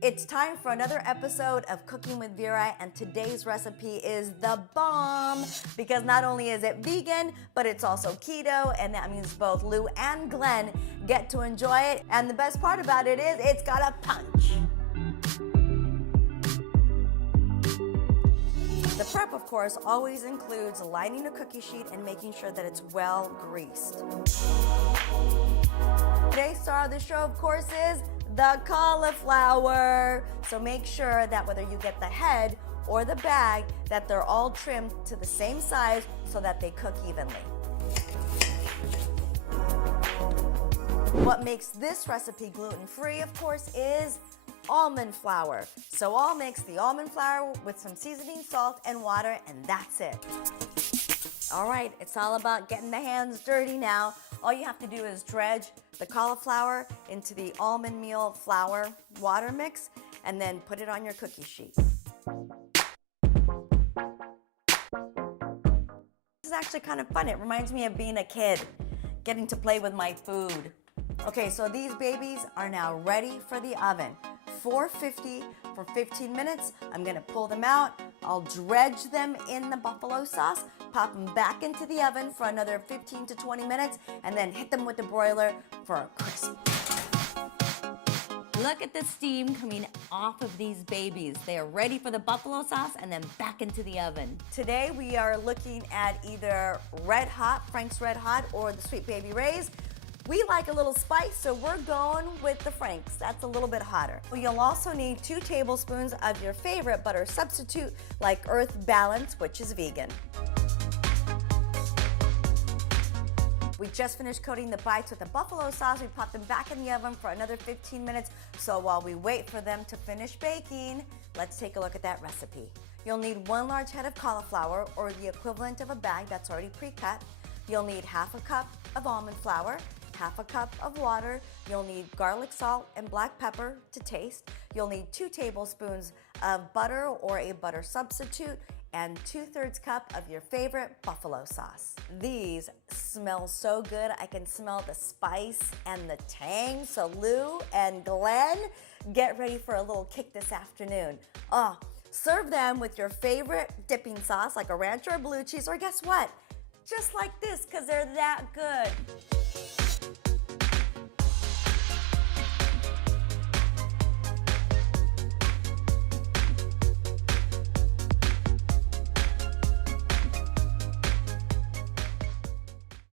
It's time for another episode of Cooking with Vera, and today's recipe is the bomb because not only is it vegan, but it's also keto, and that means both Lou and Glenn get to enjoy it. And the best part about it is it's got a punch. The prep, of course, always includes lining a cookie sheet and making sure that it's well greased. Today's star of the show, of course, is the cauliflower. So make sure that whether you get the head or the bag, that they're all trimmed to the same size so that they cook evenly. What makes this recipe gluten-free, of course, is almond flour. So I'll mix the almond flour with some seasoning, salt, and water, and that's it. All right, it's all about getting the hands dirty now. All you have to do is dredge the cauliflower into the almond meal flour water mix and then put it on your cookie sheet. This is actually kind of fun. It reminds me of being a kid, getting to play with my food. Okay, so these babies are now ready for the oven. 450 for 15 minutes. I'm gonna pull them out. I'll dredge them in the buffalo sauce, pop them back into the oven for another 15 to 20 minutes, and then hit them with the broiler for a crisp. Look at the steam coming off of these babies. They are ready for the buffalo sauce and then back into the oven. Today we are looking at either Red Hot, Frank's Red Hot, or the Sweet Baby Ray's. We like a little spice, so we're going with the Frank's. That's a little bit hotter. You'll also need 2 tablespoons of your favorite butter substitute, like Earth Balance, which is vegan. We just finished coating the bites with the buffalo sauce. We pop them back in the oven for another 15 minutes. So while we wait for them to finish baking, let's take a look at that recipe. You'll need 1 large head of cauliflower, or the equivalent of a bag that's already pre-cut. You'll need ½ a cup of almond flour, ½ a cup of water. You'll need garlic salt and black pepper to taste. You'll need 2 tablespoons of butter or a butter substitute, and 2/3 cup of your favorite buffalo sauce. These smell so good. I can smell the spice and the tang. So Lou and Glenn, get ready for a little kick this afternoon. Serve them with your favorite dipping sauce like a ranch or a blue cheese, or guess what? Just like this, because they're that good.